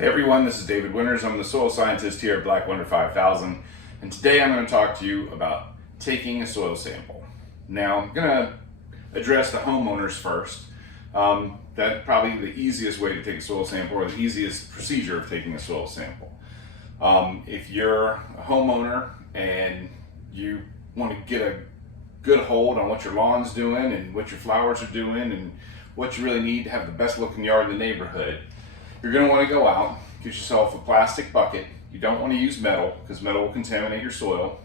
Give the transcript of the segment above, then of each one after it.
Hey everyone, this is David Winters. I'm the soil scientist here at Black Wonder 5000, and today I'm going to talk to you about taking a soil sample. Now, I'm going to address the homeowners first. That's probably the easiest way to take a soil sample, or the easiest procedure of taking a soil sample. If you're a homeowner and you want to get a good hold on what your lawn's doing and what your flowers are doing and what you really need to have the best looking yard in the neighborhood, you're going to want to go out, get yourself a plastic bucket. You don't want to use metal because metal will contaminate your soil.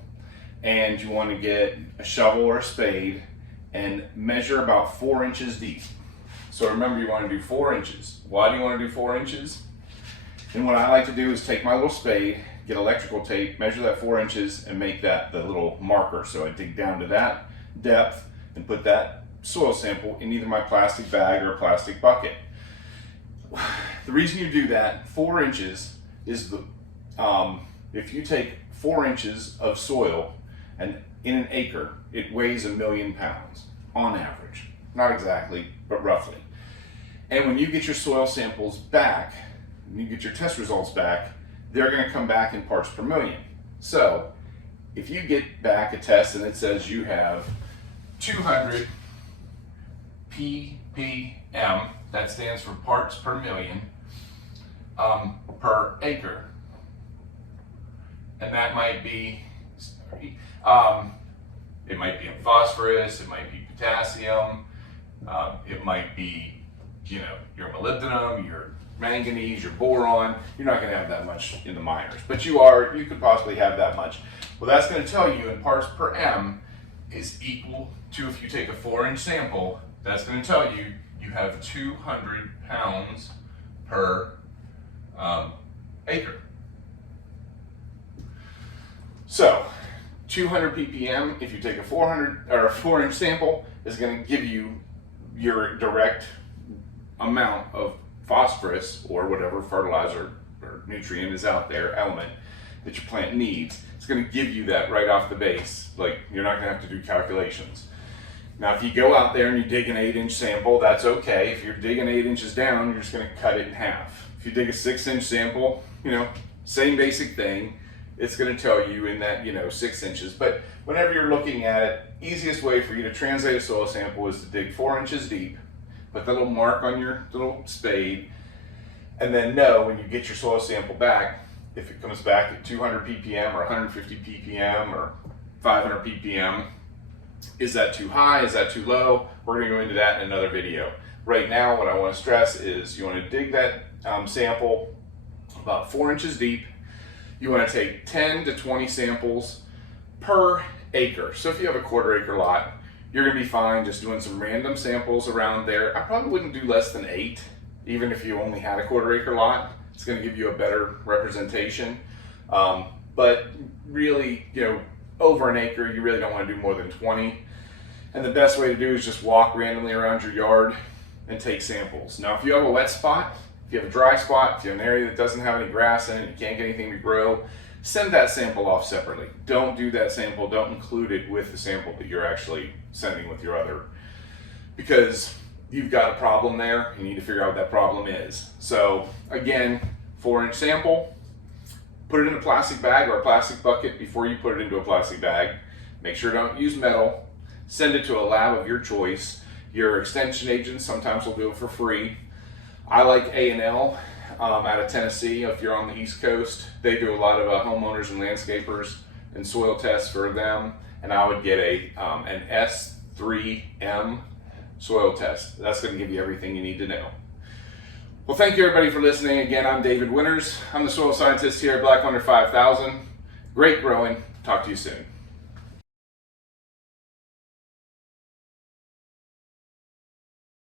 And you want to get a shovel or a spade and measure about 4 inches deep. So remember, you want to do 4 inches. Why do you want to do 4 inches? And what I like to do is take my little spade, get electrical tape, measure that 4 inches, and make that the little marker. So I dig down to that depth and put that soil sample in either my plastic bag or a plastic bucket. The reason you do that, 4 inches, is if you take 4 inches of soil and in an acre, it weighs 1,000,000 pounds on average. Not exactly, but roughly. And when you get your soil samples back, when you get your test results back, they're going to come back in parts per million. So if you get back a test and it says you have 200 ppm, that stands for parts per million, per acre. And that might be, it might be phosphorus, it might be potassium, it might be, your molybdenum, your manganese, your boron. You're not going to have that much in the minors, but you could possibly have that much. Well, that's going to tell you in parts per m is equal to, if you take a 4-inch sample, that's going to tell you you have 200 pounds per acre. So 200 ppm, if you take a 4-inch sample, is going to give you your direct amount of phosphorus or whatever fertilizer or nutrient is out there, element that your plant needs. It's going to give you that right off the base. Like, you're not going to have to do calculations. Now, if you go out there and you dig an 8-inch sample, that's okay. If you're digging 8 inches down, you're just going to cut it in half. If you dig a 6-inch sample, same basic thing. It's going to tell you in that, 6 inches. But whenever you're looking at it, easiest way for you to translate a soil sample is to dig 4 inches deep, put the little mark on your little spade, and then know when you get your soil sample back, if it comes back at 200 ppm or 150 ppm or 500 ppm, is that too high? Is that too low? We're going to go into that in another video. Right now, what I want to stress is you want to dig that sample about 4 inches deep. You want to take 10 to 20 samples per acre. So if you have a 1/4 acre lot, you're going to be fine just doing some random samples around there. I probably wouldn't do less than 8, even if you only had a 1/4 acre lot. It's going to give you a better representation. But really, over an acre, you really don't want to do more than 20. And the best way to do is just walk randomly around your yard and take samples. Now, if you have a wet spot, if you have a dry spot, if you have an area that doesn't have any grass in it, you can't get anything to grow, send that sample off separately. Don't do that sample, don't include it with the sample that you're actually sending with your other, because you've got a problem there. You need to figure out what that problem is. So again, 4-inch sample, put it in a plastic bag or a plastic bucket before you put it into a plastic bag. Make sure don't use metal. Send it to a lab of your choice. Your extension agents sometimes will do it for free. I like A&L out of Tennessee. If you're on the East Coast, they do a lot of homeowners and landscapers and soil tests for them. And I would get an S3M soil test. That's going to give you everything you need to know. Well, thank you everybody for listening. Again, I'm David Winters. I'm the soil scientist here at Black Wonder 5000. Great growing. Talk to you soon.